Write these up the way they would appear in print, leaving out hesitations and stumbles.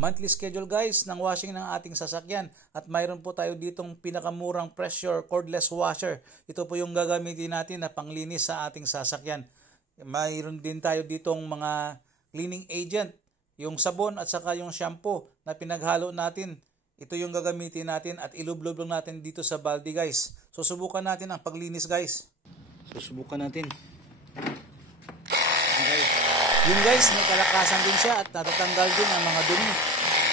monthly schedule guys ng washing ng ating sasakyan. At mayroon po tayo ditong pinakamurang pressure cordless washer. Ito po yung gagamitin natin na panglinis sa ating sasakyan. Mayroon din tayo ditong mga cleaning agent, yung sabon at saka yung shampoo na pinaghalo natin. Ito yung gagamitin natin at ilublob natin dito sa balde guys. So subukan natin ang paglinis guys. Susubukan natin. Yun guys, may kalakasan din siya at natatanggal din ang mga dumi.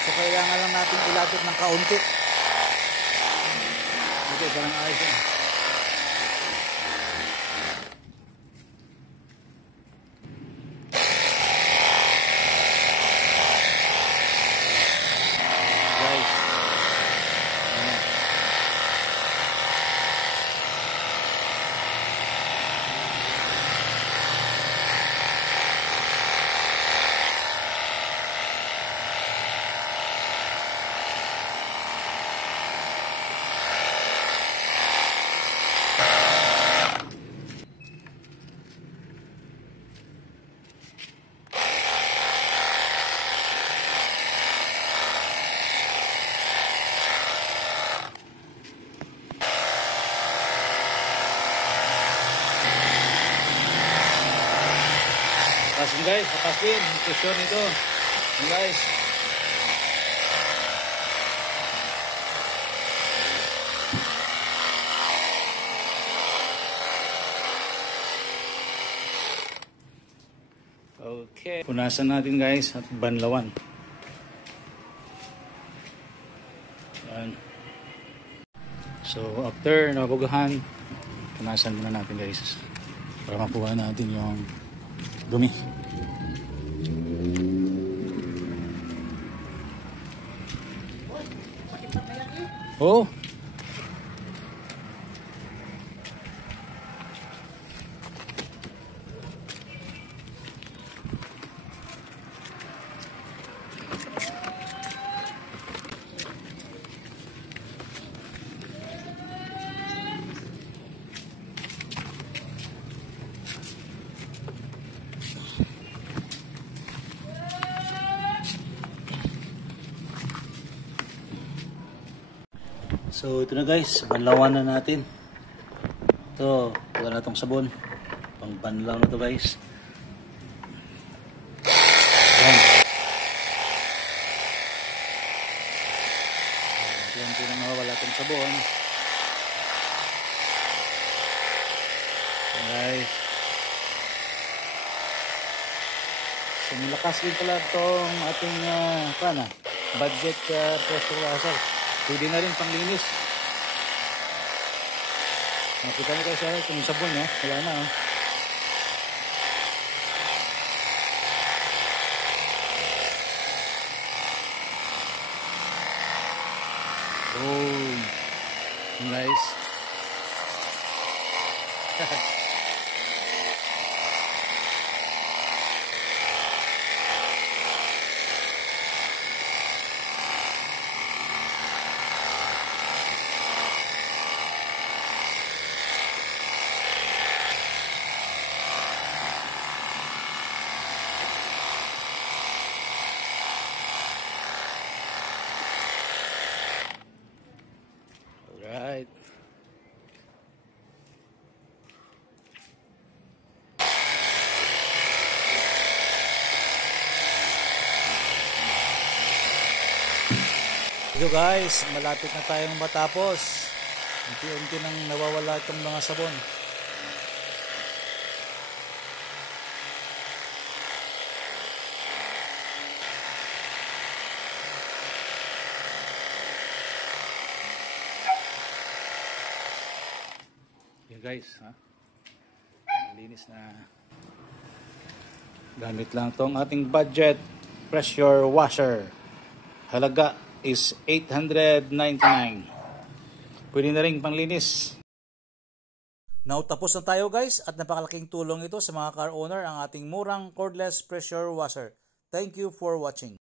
So kailangan lang natin ilapit ng kaunti. Ito, parang ayos yan. Pasin guys, papasin. Pressure nito. Yan guys. Okay. Punasan natin guys at banlawan. Yan. So after nabugahan, punasan muna natin guys. Para makuha natin yung dumi. Oh. So ito na guys, banlawan na natin. Ito, wala na itong sabon. Pang banlaw na ito guys. Yan. Ito na nawawala itong sabon. Yan guys. So malakas din pala itong ating budget pressure washer. Pwede na rin panglinis. Nakita nyo guys, itong sabon, no? Wala na, oh. Boom. Nice. Alright. So guys, malapit na tayong matapos. Unti-unti nang nawawala itong mga sabon. Yan guys, ha? Linis na. Gamit lang tong ating budget pressure washer. Halaga is 899. Pwede na rin panglinis. Now tapos na tayo guys at napakalaking tulong ito sa mga car owner ang ating murang cordless pressure washer. Thank you for watching.